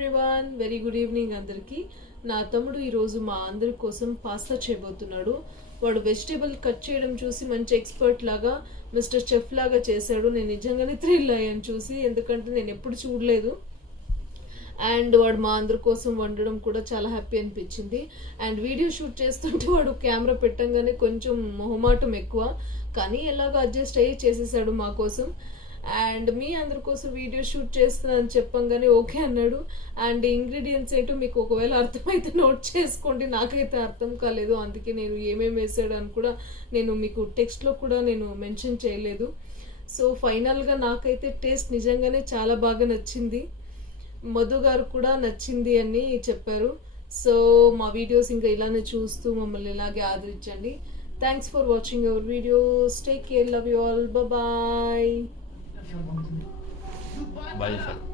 Everyone, very good evening అందరికి. నా తమ్ముడు ఈరోజు మా అందరి కోసం పాస్తా చేయబోతున్నాడు. వాడు వెజిటేబుల్ కట్ చేయడం చూసి మంచి ఎక్స్పర్ట్ లాగా, మిస్టర్ చెఫ్ లాగా చేశాడు. నేను నిజంగానే థ్రిల్ అయ్యాను చూసి, ఎందుకంటే నేను ఎప్పుడు చూడలేదు. అండ్ వాడు మా అందరి కోసం వండడం కూడా చాలా హ్యాపీ అనిపించింది. అండ్ వీడియో షూట్ చేస్తుంటే వాడు కెమెరా పెట్టంగానే కొంచెం మొహమాటం ఎక్కువ, కానీ ఎలాగో అడ్జస్ట్ అయ్యి చేసేసాడు మా కోసం. అండ్ మీ అందరి కోసం వీడియో షూట్ చేస్తున్నానని చెప్పంగానే ఓకే అన్నాడు. అండ్ ఇంగ్రీడియంట్స్ ఏంటో మీకు ఒకవేళ అర్థమైతే నోట్ చేసుకోండి, నాకైతే అర్థం కాలేదు, అందుకే నేను ఏమేమి వేసాడు అని కూడా నేను మీకు టెక్స్ట్లో కూడా నేను మెన్షన్ చేయలేదు. సో ఫైనల్గా నాకైతే టేస్ట్ నిజంగానే చాలా బాగా నచ్చింది. మధు గారు కూడా నచ్చింది అని చెప్పారు. సో మా వీడియోస్ ఇంకా ఇలానే చూస్తూ మమ్మల్ని ఇలాగే ఆదరించండి. Thanks for watching our videos. Take care, love you all, bye. Bye.